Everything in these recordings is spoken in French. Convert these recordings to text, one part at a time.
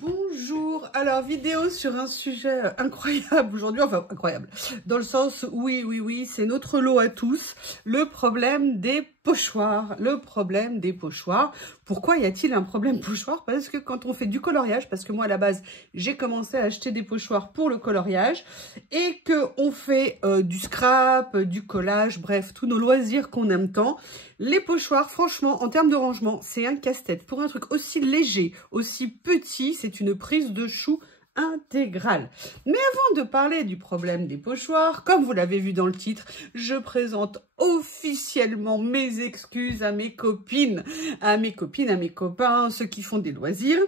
Bonjour, alors vidéo sur un sujet incroyable aujourd'hui, enfin incroyable, dans le sens oui, c'est notre lot à tous, le problème des pochoirs, Pourquoi y a-t-il un problème pochoir? Parce que quand on fait du coloriage, parce que moi à la base j'ai commencé à acheter des pochoirs pour le coloriage et que on fait du scrap, du collage, bref, tous nos loisirs qu'on aime tant, les pochoirs, franchement, en termes de rangement, c'est un casse-tête. Pour un truc aussi léger, aussi petit, c'est une prise de chou intégrale. Mais avant de parler du problème des pochoirs, comme vous l'avez vu dans le titre, je présente officiellement mes excuses à mes copines, à mes copains, ceux qui font des loisirs.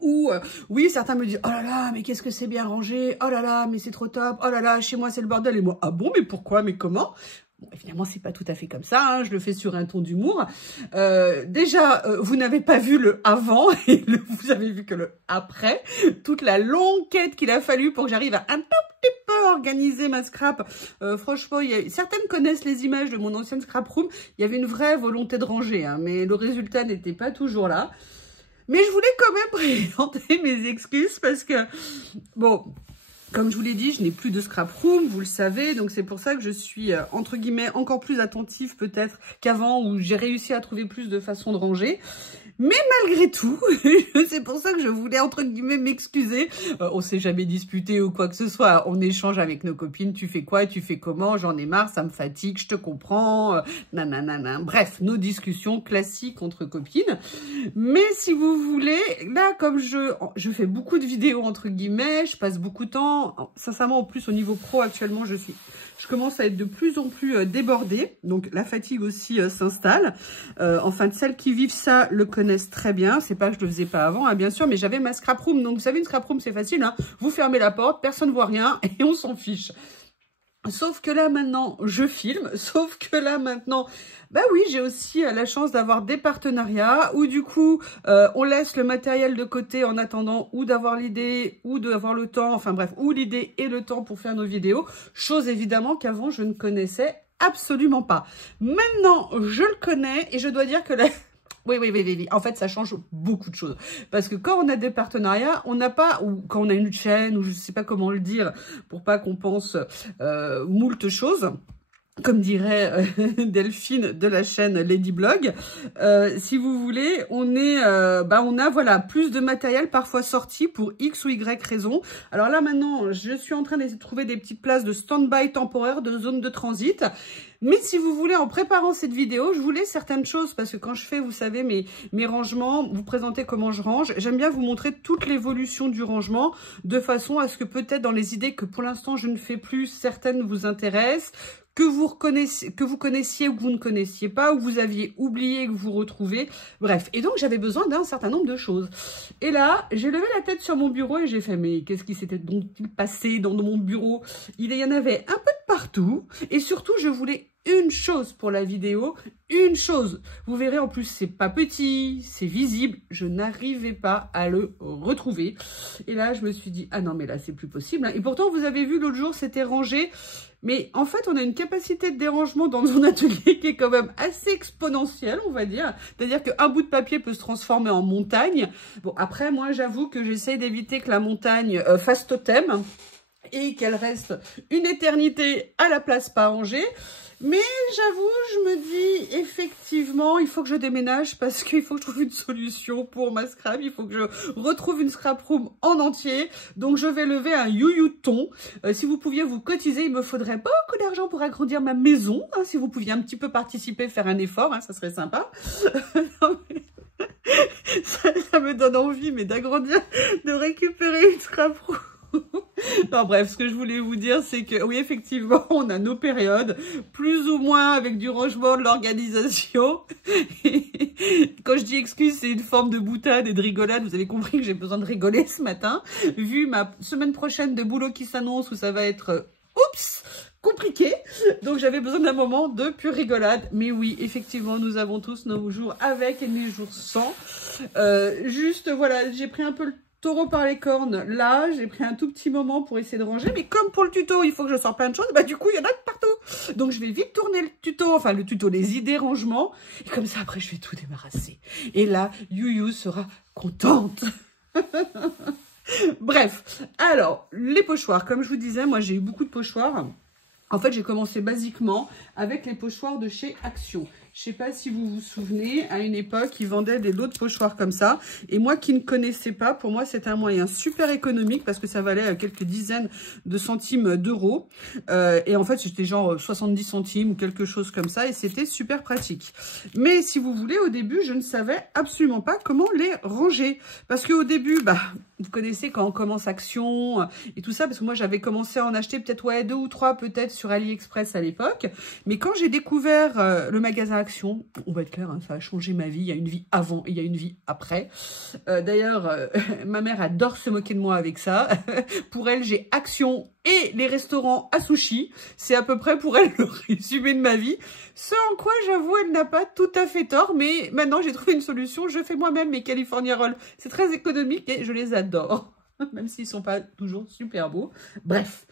Ou oui, certains me disent « Oh là là, mais qu'est-ce que c'est bien rangé, oh là là, mais c'est trop top, oh là là, chez moi c'est le bordel » et moi « Ah bon, mais pourquoi, mais comment ?» Bon, évidemment, c'est pas tout à fait comme ça, hein, je le fais sur un ton d'humour. Déjà, vous n'avez pas vu le avant et vous avez vu que le après. Toute la longue quête qu'il a fallu pour que j'arrive à un tout petit peu organiser ma scrap. Franchement, certaines connaissent les images de mon ancienne scrap room. Il y avait une vraie volonté de ranger, hein, mais le résultat n'était pas toujours là. Mais je voulais quand même présenter mes excuses parce que, bon, comme je vous l'ai dit, je n'ai plus de scrap room, vous le savez, donc c'est pour ça que je suis, entre guillemets, encore plus attentive peut-être qu'avant, où j'ai réussi à trouver plus de façons de ranger. Mais malgré tout, c'est pour ça que je voulais, entre guillemets, m'excuser. On s'est jamais disputé ou quoi que ce soit. On échange avec nos copines. Tu fais quoi? Tu fais comment? J'en ai marre, ça me fatigue, je te comprends. Nanana. Bref, nos discussions classiques entre copines. Mais si vous voulez, là, comme je fais beaucoup de vidéos, entre guillemets, je passe beaucoup de temps. Sincèrement, en plus, au niveau pro, actuellement, je commence à être de plus en plus débordée. Donc, la fatigue aussi s'installe. Enfin, celles qui vivent ça le connaissent très bien. C'est pas que je le faisais pas avant, hein, bien sûr, mais j'avais ma scrap room. Donc, vous savez, une scrap room, c'est facile. Hein, vous fermez la porte, personne ne voit rien et on s'en fiche. Sauf que là, maintenant, je filme. Sauf que là, maintenant, bah oui, j'ai aussi la chance d'avoir des partenariats où, du coup, on laisse le matériel de côté en attendant ou d'avoir l'idée ou d'avoir le temps. Enfin bref, ou l'idée et le temps pour faire nos vidéos. Chose, évidemment, qu'avant, je ne connaissais absolument pas. Maintenant, je le connais et je dois dire que là... Oui. En fait, ça change beaucoup de choses. Parce que quand on a des partenariats, on n'a pas, ou quand on a une chaîne, ou je ne sais pas comment le dire, pour pas qu'on pense moult choses, comme dirait Delphine de la chaîne Ladyblog, si vous voulez, on a voilà plus de matériel parfois sorti pour X ou Y raison. Alors là maintenant, je suis en train d'essayer de trouver des petites places de stand-by temporaire, de zone de transit. Mais si vous voulez, en préparant cette vidéo, je voulais certaines choses parce que quand je fais, vous savez, mes rangements, vous présenter comment je range, j'aime bien vous montrer toute l'évolution du rangement de façon à ce que peut-être dans les idées que pour l'instant je ne fais plus, certaines vous intéressent, que vous connaissiez ou que vous ne connaissiez pas, ou que vous aviez oublié, que vous retrouvez. Bref, et donc j'avais besoin d'un certain nombre de choses. Et là, j'ai levé la tête sur mon bureau et j'ai fait, mais qu'est-ce qui s'était donc passé dans mon bureau? Il y en avait un peu de partout. Et surtout, je voulais une chose pour la vidéo, une chose. Vous verrez, en plus, c'est pas petit, c'est visible. Je n'arrivais pas à le retrouver. Et là, je me suis dit, ah non, mais là, c'est plus possible. Et pourtant, vous avez vu, l'autre jour, c'était rangé. Mais en fait, on a une capacité de dérangement dans mon atelier qui est quand même assez exponentielle, on va dire. C'est-à-dire qu'un bout de papier peut se transformer en montagne. Bon, après, moi, j'avoue que j'essaye d'éviter que la montagne fasse totem et qu'elle reste une éternité à la place pas rangée. Mais j'avoue, je me dis, effectivement, il faut que je déménage parce qu'il faut que je trouve une solution pour ma scrap. Il faut que je retrouve une scrap room en entier. Donc, je vais lever un you-you-ton. Si vous pouviez vous cotiser, il me faudrait beaucoup d'argent pour agrandir ma maison. Hein, si vous pouviez un petit peu participer, faire un effort, hein, ça serait sympa. ça me donne envie, mais d'agrandir, de récupérer une scrap room. Non, bref, ce que je voulais vous dire, c'est que oui, effectivement, on a nos périodes, plus ou moins avec du rangement, de l'organisation. Quand je dis excuse, c'est une forme de boutade et de rigolade. Vous avez compris que j'ai besoin de rigoler ce matin, vu ma semaine prochaine de boulot qui s'annonce où ça va être, oups, compliqué. Donc, j'avais besoin d'un moment de pure rigolade. Mais oui, effectivement, nous avons tous nos jours avec et nos jours sans. Juste, voilà, j'ai pris un peu le taureau par les cornes. Là, j'ai pris un tout petit moment pour essayer de ranger. Mais comme pour le tuto, il faut que je sorte plein de choses, bah du coup, il y en a de partout. Donc, je vais vite tourner le tuto, enfin le tuto, les idées rangement. Et comme ça, après, je vais tout débarrasser. Et là, You sera contente. Bref, alors, les pochoirs, comme je vous disais, moi j'ai eu beaucoup de pochoirs. En fait, j'ai commencé basiquement avec les pochoirs de chez Action. Je ne sais pas si vous vous souvenez, à une époque, ils vendaient des lots de pochoirs comme ça. Et moi qui ne connaissais pas, pour moi, c'était un moyen super économique parce que ça valait quelques dizaines de centimes d'euros. Et en fait, c'était genre 70 centimes ou quelque chose comme ça. Et c'était super pratique. Mais si vous voulez, au début, je ne savais absolument pas comment les ranger. Parce qu'au début, vous connaissez quand on commence Action et tout ça. Parce que moi, j'avais commencé à en acheter peut-être 2 ou 3 peut-être sur AliExpress à l'époque. Mais quand j'ai découvert le magasin Action, on va être clair, hein, ça a changé ma vie. Il y a une vie avant et il y a une vie après. D'ailleurs, ma mère adore se moquer de moi avec ça. Pour elle, j'ai Action et les restaurants à sushi. C'est à peu près pour elle le résumé de ma vie. Ce en quoi, j'avoue, elle n'a pas tout à fait tort. Mais maintenant, j'ai trouvé une solution. Je fais moi-même mes California Rolls. C'est très économique et je les adore. Même s'ils ne sont pas toujours super beaux. Bref.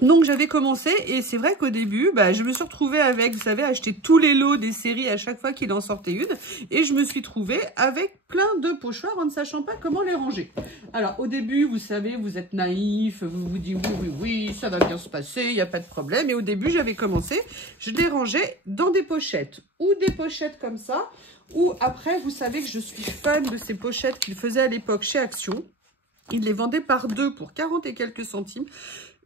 Donc j'avais commencé et c'est vrai qu'au début, je me suis retrouvée avec, vous savez, acheter tous les lots des séries à chaque fois qu'il en sortait une. Et je me suis trouvée avec plein de pochoirs en ne sachant pas comment les ranger. Alors au début, vous savez, vous êtes naïf, vous vous dites oui, ça va bien se passer, il n'y a pas de problème. Et au début, j'avais commencé, je les rangeais dans des pochettes ou des pochettes comme ça. Ou après, vous savez que je suis fan de ces pochettes qu'ils faisaient à l'époque chez Action. Ils les vendaient par 2 pour 40 et quelques centimes.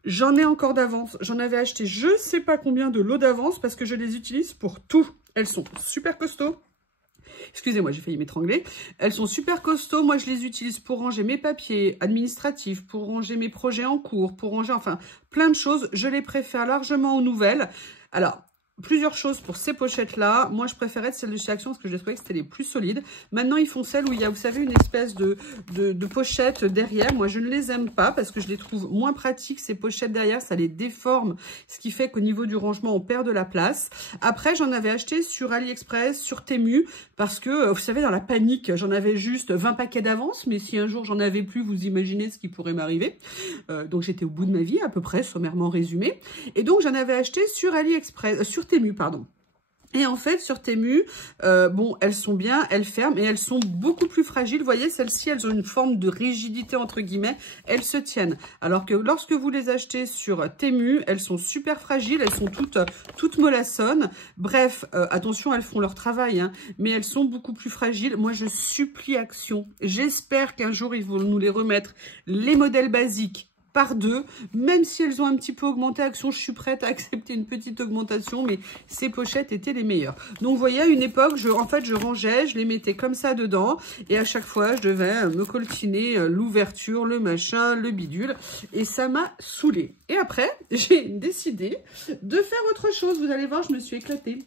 J'en ai encore d'avance. J'en avais acheté je ne sais pas combien de lots d'avance parce que je les utilise pour tout. Elles sont super costauds. Excusez-moi, j'ai failli m'étrangler. Elles sont super costauds. Moi, je les utilise pour ranger mes papiers administratifs, pour ranger mes projets en cours, pour ranger, enfin, plein de choses. Je les préfère largement aux nouvelles. Alors, plusieurs choses pour ces pochettes-là. Moi, je préférais celles de chez Action parce que je trouvais que c'était les plus solides. Maintenant, ils font celles où il y a, vous savez, une espèce de pochette derrière. Moi, je ne les aime pas parce que je les trouve moins pratiques. Ces pochettes derrière, ça les déforme, ce qui fait qu'au niveau du rangement, on perd de la place. Après, j'en avais acheté sur AliExpress, sur Temu, parce que, vous savez, dans la panique, j'en avais juste 20 paquets d'avance. Mais si un jour, j'en avais plus, vous imaginez ce qui pourrait m'arriver. Donc, j'étais au bout de ma vie, à peu près, sommairement résumé. Et donc, j'en avais acheté sur AliExpress, sur Temu, pardon. Et en fait, sur Temu, bon, elles sont bien, elles ferment et elles sont beaucoup plus fragiles. Vous voyez, celles-ci, elles ont une forme de rigidité, entre guillemets, elles se tiennent. Alors que lorsque vous les achetez sur Temu, elles sont super fragiles, elles sont toutes mollassonnes. Bref, attention, elles font leur travail, hein, mais elles sont beaucoup plus fragiles. Moi, je supplie Action. J'espère qu'un jour, ils vont nous les remettre, les modèles basiques, par 2, même si elles ont un petit peu augmenté Action, je suis prête à accepter une petite augmentation, mais ces pochettes étaient les meilleures. Donc vous voyez, à une époque, en fait je rangeais, je les mettais comme ça dedans, et à chaque fois je devais me coltiner l'ouverture, le machin, le bidule, et ça m'a saoulée. Et après, j'ai décidé de faire autre chose. Vous allez voir, je me suis éclatée.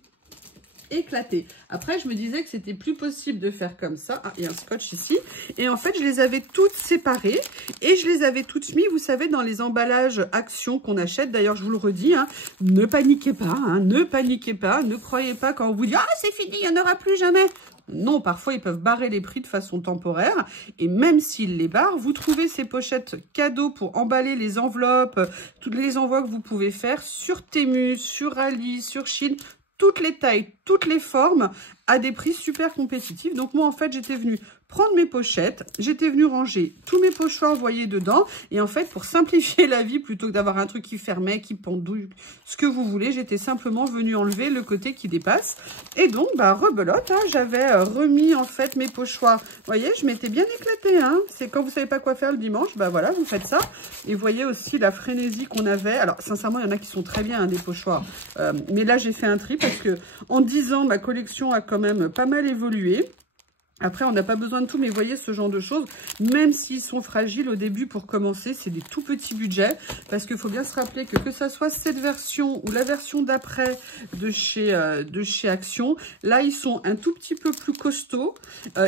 Après, je me disais que c'était plus possible de faire comme ça. Ah, il y a un scotch ici. Et en fait, je les avais toutes séparées et je les avais toutes mis, vous savez, dans les emballages Action qu'on achète. D'ailleurs, je vous le redis, hein, ne paniquez pas, hein, ne paniquez pas, ne croyez pas quand on vous dit « Ah, c'est fini, il n'y en aura plus jamais !» Non, parfois, ils peuvent barrer les prix de façon temporaire. Et même s'ils les barrent, vous trouvez ces pochettes cadeaux pour emballer les enveloppes, toutes les envois que vous pouvez faire sur Temu, sur Ali, sur Chine, toutes les tailles, toutes les formes, à des prix super compétitifs. Donc moi, en fait, j'étais venue prendre mes pochettes, j'étais venue ranger tous mes pochoirs, vous voyez, dedans. Et en fait, pour simplifier la vie, plutôt que d'avoir un truc qui fermait, qui pendouille, ce que vous voulez, j'étais simplement venue enlever le côté qui dépasse. Et donc, rebelote, hein, j'avais remis, en fait, mes pochoirs. Vous voyez, je m'étais bien éclatée, hein. C'est quand vous savez pas quoi faire le dimanche, voilà, vous faites ça. Et vous voyez aussi la frénésie qu'on avait. Alors, sincèrement, il y en a qui sont très bien, hein, des pochoirs. Mais là, j'ai fait un tri parce que en 10 ans, ma collection a quand même pas mal évolué. Après, on n'a pas besoin de tout, mais vous voyez ce genre de choses, même s'ils sont fragiles au début pour commencer, c'est des tout petits budgets. Parce qu'il faut bien se rappeler que ça soit cette version ou la version d'après de chez Action, là, ils sont un tout petit peu plus costauds.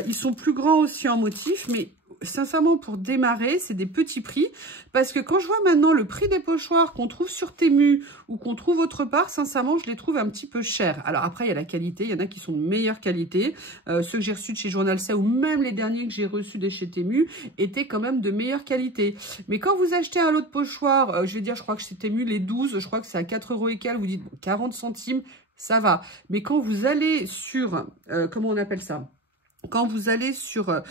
Ils sont plus grands aussi en motif, mais sincèrement, pour démarrer, c'est des petits prix. Parce que quand je vois maintenant le prix des pochoirs qu'on trouve sur Temu ou qu'on trouve autre part, sincèrement, je les trouve un petit peu chers. Alors après, il y a la qualité. Il y en a qui sont de meilleure qualité. Ceux que j'ai reçus de chez Journal C ou même les derniers que j'ai reçus de chez Temu étaient quand même de meilleure qualité. Mais quand vous achetez un lot de pochoirs, je vais dire, je crois que chez Temu, les 12, je crois que c'est à 4 € et quelques, vous dites bon, 40 centimes, ça va. Mais quand vous allez sur, comment on appelle ça ? quand vous allez sur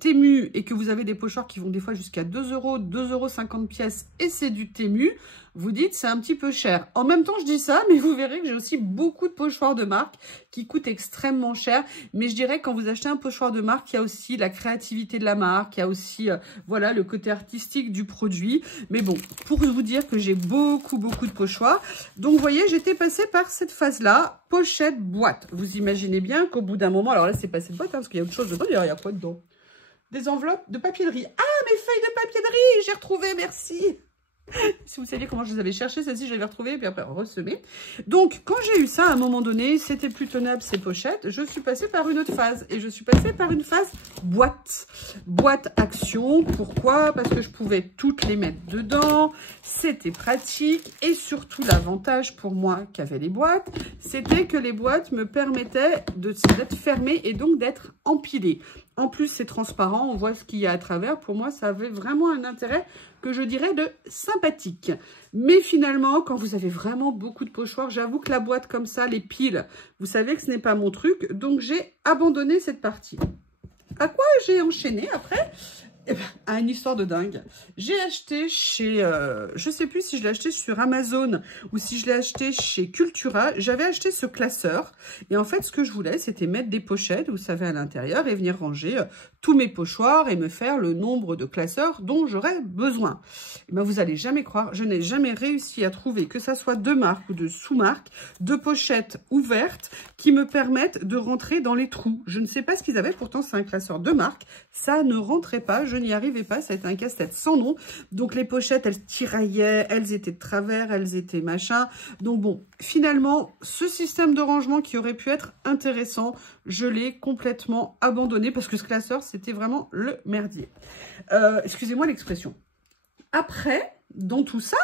Temu et que vous avez des pochoirs qui vont des fois jusqu'à 2 €, 2,50 € pièce et c'est du Temu, vous dites c'est un petit peu cher. En même temps, je dis ça, mais vous verrez que j'ai aussi beaucoup de pochoirs de marque qui coûtent extrêmement cher. Mais je dirais que quand vous achetez un pochoir de marque, il y a aussi la créativité de la marque, il y a aussi voilà, le côté artistique du produit. Mais bon, pour vous dire que j'ai beaucoup de pochoirs. Donc vous voyez, j'étais passée par cette phase-là, pochette, boîte. Vous imaginez bien qu'au bout d'un moment, alors là c'est pas cette boîte, hein, parce qu'il y a autre chose dedans, il y a quoi dedans? Des enveloppes de papier de riz. Ah, mes feuilles de papier de riz, j'ai retrouvé, merci. Si vous saviez comment je les avais cherchées, celle-ci, je l'avais retrouvée, et puis après ressemée. Donc, quand j'ai eu ça, à un moment donné, c'était plus tenable, ces pochettes. Je suis passée par une autre phase. Et je suis passée par une phase boîte. Boîte action. Pourquoi? Parce que je pouvais toutes les mettre dedans. C'était pratique. Et surtout, l'avantage pour moi qu'avaient les boîtes, c'était que les boîtes me permettaient d'être fermées et donc d'être empilées. En plus, c'est transparent, on voit ce qu'il y a à travers. Pour moi, ça avait vraiment un intérêt que je dirais de sympathique. Mais finalement, quand vous avez vraiment beaucoup de pochoirs, j'avoue que la boîte comme ça, les piles, vous savez que ce n'est pas mon truc. Donc, j'ai abandonné cette partie. À quoi j'ai enchaîné après? Eh ben, à une histoire de dingue. J'ai acheté chez, je sais plus si je l'ai acheté sur Amazon ou si je l'ai acheté chez Cultura. J'avais acheté ce classeur et en fait, ce que je voulais, c'était mettre des pochettes, vous savez, à l'intérieur et venir ranger tous mes pochoirs et me faire le nombre de classeurs dont j'aurais besoin. Et ben, vous allez jamais croire, je n'ai jamais réussi à trouver, que ça soit de marque ou de sous-marque, de pochettes ouvertes qui me permettent de rentrer dans les trous. Je ne sais pas ce qu'ils avaient, pourtant c'est un classeur de marque, ça ne rentrait pas. Je n'y arrivais pas, ça a été un casse-tête sans nom. Donc les pochettes, elles tiraillaient, elles étaient de travers, elles étaient machin. Donc bon, finalement, ce système de rangement qui aurait pu être intéressant, je l'ai complètement abandonné parce que ce classeur, c'était vraiment le merdier. Excusez-moi l'expression. Après, dans tout ça,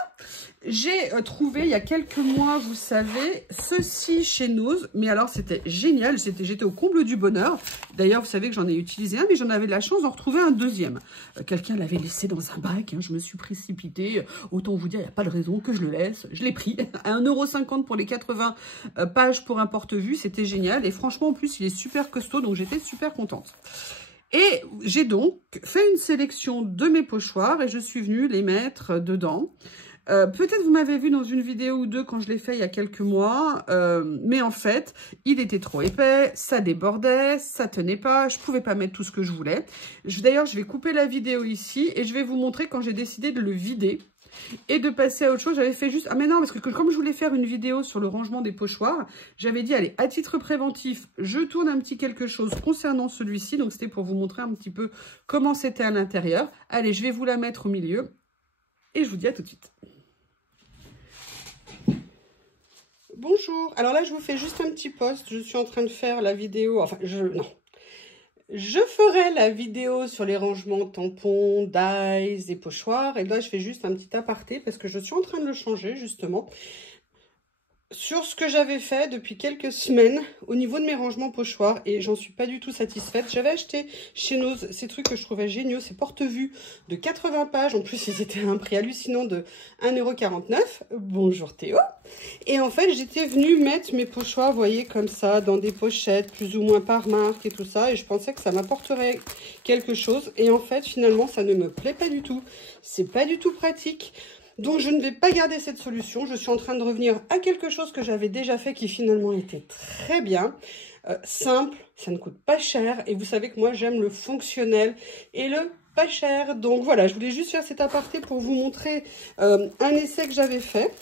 j'ai trouvé il y a quelques mois, vous savez, ceci chez Nose. Mais alors, c'était génial. J'étais au comble du bonheur. D'ailleurs, vous savez que j'en ai utilisé un, mais j'en avais la chance d'en retrouver un deuxième. Quelqu'un l'avait laissé dans un bac. Hein, je me suis précipitée. Autant vous dire, il n'y a pas de raison que je le laisse. Je l'ai pris à 1,50 € pour les 80 pages pour un porte-vue. C'était génial. Et franchement, en plus, il est super costaud. Donc, j'étais super contente. Et j'ai donc fait une sélection de mes pochoirs et je suis venue les mettre dedans. Peut-être vous m'avez vu dans une vidéo ou deux quand je l'ai fait il y a quelques mois, mais en fait, il était trop épais, ça débordait, ça tenait pas, je pouvais pas mettre tout ce que je voulais. D'ailleurs, je vais couper la vidéo ici et je vais vous montrer quand j'ai décidé de le vider. Et de passer à autre chose, j'avais fait juste... Ah mais non, parce que comme je voulais faire une vidéo sur le rangement des pochoirs, j'avais dit, allez, à titre préventif, je tourne un petit quelque chose concernant celui-ci. Donc c'était pour vous montrer un petit peu comment c'était à l'intérieur. Allez, je vais vous la mettre au milieu. Et je vous dis à tout de suite. Bonjour. Alors là, je vous fais juste un petit post. Je suis en train de faire la vidéo... Enfin, je ferai la vidéo sur les rangements tampons, dies et pochoirs. Et là, je fais juste un petit aparté parce que je suis en train de le changer, justement. Sur ce que j'avais fait depuis quelques semaines au niveau de mes rangements pochoirs et j'en suis pas du tout satisfaite. J'avais acheté chez Nose ces trucs que je trouvais géniaux, ces porte-vues de 80 pages. En plus, ils étaient à un prix hallucinant de 1,49 €. Bonjour Théo. Et en fait, j'étais venue mettre mes pochoirs, vous voyez, comme ça, dans des pochettes plus ou moins par marque et tout ça. Et je pensais que ça m'apporterait quelque chose. Et en fait, finalement, ça ne me plaît pas du tout. C'est pas du tout pratique. Donc, je ne vais pas garder cette solution. Je suis en train de revenir à quelque chose que j'avais déjà fait qui finalement était très bien. Simple, ça ne coûte pas cher. Et vous savez que moi, j'aime le fonctionnel et le pas cher. Donc, voilà, je voulais juste faire cet aparté pour vous montrer un essai que j'avais fait.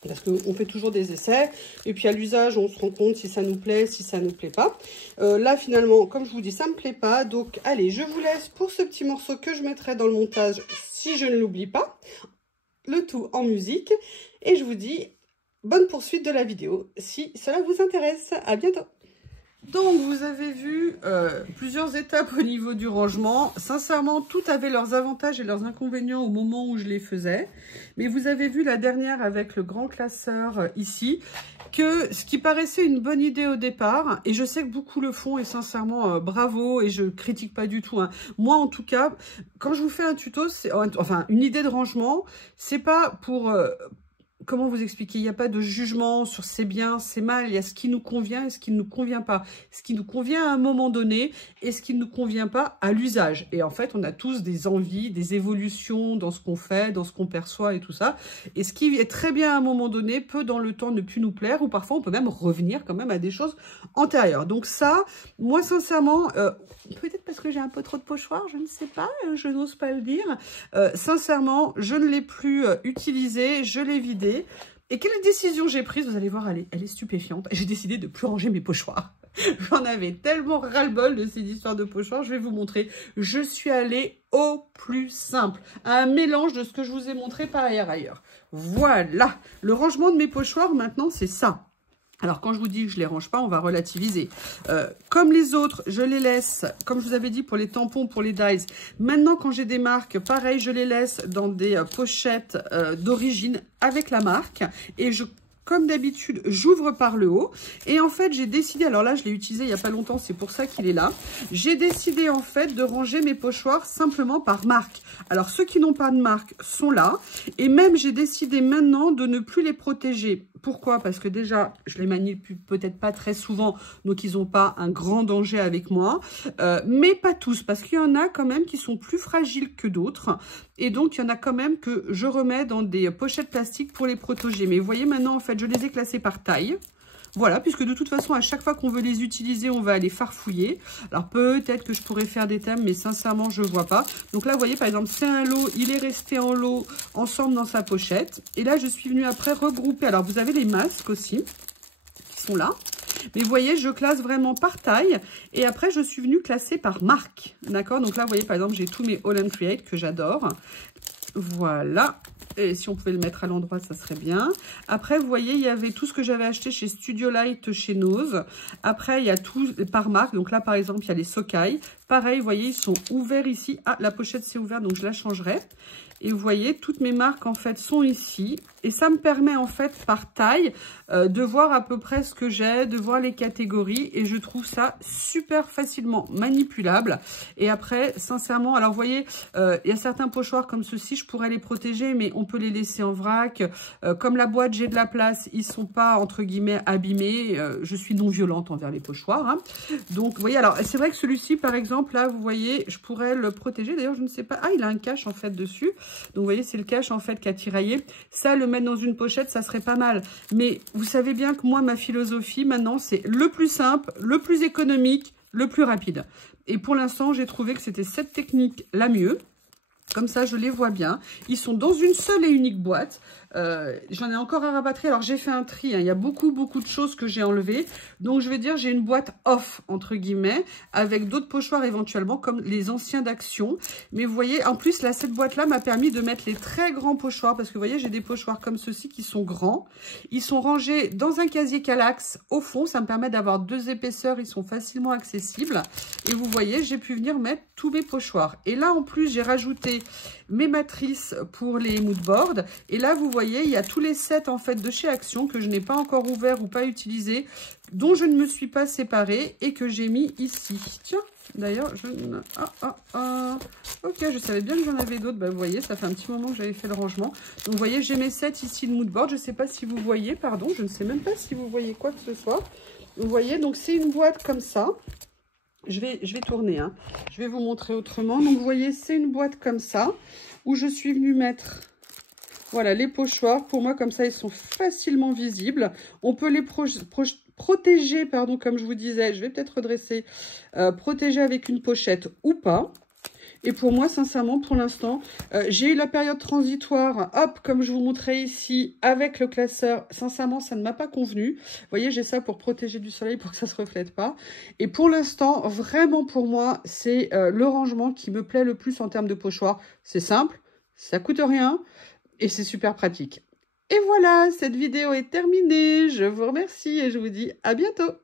Parce qu'on fait toujours des essais. Et puis, à l'usage, on se rend compte si ça nous plaît, si ça ne nous plaît pas. Là, finalement, comme je vous dis, ça ne me plaît pas. Donc, allez, je vous laisse pour ce petit morceau que je mettrai dans le montage si je ne l'oublie pas. Le tout en musique et je vous dis bonne poursuite de la vidéo si cela vous intéresse. À bientôt. Donc vous avez vu plusieurs étapes au niveau du rangement. Sincèrement, tout avait leurs avantages et leurs inconvénients au moment où je les faisais. Mais vous avez vu la dernière avec le grand classeur ici, que ce qui paraissait une bonne idée au départ, et je sais que beaucoup le font, et sincèrement, bravo, et je critique pas du tout. Hein. Moi, en tout cas, quand je vous fais un tuto, enfin, une idée de rangement, c'est pas pour... comment vous expliquer, il n'y a pas de jugement sur c'est bien, c'est mal, il y a ce qui nous convient et ce qui ne nous convient pas. Ce qui nous convient à un moment donné et ce qui ne nous convient pas à l'usage. Et en fait, on a tous des envies, des évolutions dans ce qu'on fait, dans ce qu'on perçoit et tout ça. Et ce qui est très bien à un moment donné peut dans le temps ne plus nous plaire ou parfois on peut même revenir quand même à des choses antérieures. Donc ça, moi sincèrement, peut-être parce que j'ai un peu trop de pochoirs, je ne sais pas, je n'ose pas le dire. Sincèrement, je ne l'ai plus utilisé, je l'ai vidé. Et quelle décision j'ai prise? Vous allez voir, elle est stupéfiante. J'ai décidé de ne plus ranger mes pochoirs. J'en avais tellement ras-le-bol de ces histoires de pochoirs. Je vais vous montrer. Je suis allée au plus simple. Un mélange de ce que je vous ai montré par ailleurs. Voilà. Le rangement de mes pochoirs, maintenant, c'est ça. Alors, quand je vous dis que je ne les range pas, on va relativiser. Comme les autres, je les laisse, comme je vous avais dit, pour les tampons, pour les dies. Maintenant, quand j'ai des marques, pareil, je les laisse dans des pochettes d'origine avec la marque. Et comme d'habitude, j'ouvre par le haut. Et en fait, j'ai décidé, alors là, je l'ai utilisé il n'y a pas longtemps, c'est pour ça qu'il est là. J'ai décidé, en fait, de ranger mes pochoirs simplement par marque. Alors, ceux qui n'ont pas de marque sont là. Et même, j'ai décidé maintenant de ne plus les protéger. Pourquoi? Parce que déjà, je les manipule peut-être pas très souvent, donc ils n'ont pas un grand danger avec moi. Mais pas tous, parce qu'il y en a quand même qui sont plus fragiles que d'autres. Et donc, il y en a quand même que je remets dans des pochettes plastiques pour les protéger. Mais vous voyez, maintenant, en fait, je les ai classés par taille. Voilà, puisque de toute façon, à chaque fois qu'on veut les utiliser, on va aller farfouiller. Alors, peut-être que je pourrais faire des thèmes, mais sincèrement, je ne vois pas. Donc là, vous voyez, par exemple, c'est un lot. Il est resté en lot ensemble dans sa pochette. Et là, je suis venue après regrouper. Alors, vous avez les masques aussi, qui sont là. Mais vous voyez, je classe vraiment par taille. Et après, je suis venue classer par marque. D'accord? Donc là, vous voyez, par exemple, j'ai tous mes All and Create que j'adore. Voilà. Et si on pouvait le mettre à l'endroit, ça serait bien. Après, vous voyez, il y avait tout ce que j'avais acheté chez Studio Light, chez Nose. Après, il y a tout par marque. Donc là, par exemple, il y a les Sokai. Pareil, vous voyez, ils sont ouverts ici. Ah, la pochette s'est ouverte, donc je la changerai. Et vous voyez, toutes mes marques, en fait, sont ici. Et ça me permet, en fait, par taille, de voir à peu près ce que j'ai, de voir les catégories. Et je trouve ça super facilement manipulable. Et après, sincèrement, alors, vous voyez, il y a certains pochoirs comme ceux-ci, je pourrais les protéger, mais on peut les laisser en vrac. Comme la boîte, j'ai de la place, ils sont pas, entre guillemets, abîmés. Je suis non violente envers les pochoirs. Hein. Donc, vous voyez, alors, c'est vrai que celui-ci, par exemple, là, vous voyez, je pourrais le protéger. D'ailleurs, je ne sais pas. Ah, il a un cache, en fait, dessus. Donc, vous voyez, c'est le cache, en fait, qui a tiraillé. Ça, le mettre dans une pochette, ça serait pas mal. Mais vous savez bien que moi, ma philosophie, maintenant, c'est le plus simple, le plus économique, le plus rapide. Et pour l'instant, j'ai trouvé que c'était cette technique la mieux. Comme ça, je les vois bien. Ils sont dans une seule et unique boîte. J'en ai encore à rabattre. Alors, j'ai fait un tri. Hein. Il y a beaucoup de choses que j'ai enlevées. Donc, je vais dire, j'ai une boîte off, entre guillemets, avec d'autres pochoirs éventuellement, comme les anciens d'Action. Mais vous voyez, en plus, là, cette boîte-là m'a permis de mettre les très grands pochoirs. Parce que vous voyez, j'ai des pochoirs comme ceux-ci qui sont grands. Ils sont rangés dans un casier Kallax au fond. Ça me permet d'avoir 2 épaisseurs. Ils sont facilement accessibles. Et vous voyez, j'ai pu venir mettre tous mes pochoirs. Et là, en plus, j'ai rajouté mes matrices pour les moodboards. Et là, vous voyez, il y a tous les sets en fait de chez Action que je n'ai pas encore ouvert ou pas utilisé, dont je ne me suis pas séparée et que j'ai mis ici. Tiens, d'ailleurs, ok, je savais bien que j'en avais d'autres. Bah, vous voyez, ça fait un petit moment que j'avais fait le rangement. Donc, vous voyez, j'ai mes sets ici de moodboard. Je ne sais pas si vous voyez, pardon, je ne sais même pas si vous voyez quoi que ce soit. Vous voyez, donc c'est une boîte comme ça. Je vais tourner, hein. Je vais vous montrer autrement. Donc, vous voyez, c'est une boîte comme ça, où je suis venue mettre, voilà, les pochoirs. Pour moi, comme ça, ils sont facilement visibles. On peut les protéger, pardon, comme je vous disais. Je vais peut-être redresser. Protéger avec une pochette ou pas. Et pour moi, sincèrement, pour l'instant, j'ai eu la période transitoire, hop, comme je vous montrais ici, avec le classeur. Sincèrement, ça ne m'a pas convenu. Vous voyez, j'ai ça pour protéger du soleil, pour que ça ne se reflète pas. Et pour l'instant, vraiment pour moi, c'est le rangement qui me plaît le plus en termes de pochoir. C'est simple, ça coûte rien et c'est super pratique. Et voilà, cette vidéo est terminée. Je vous remercie et je vous dis à bientôt.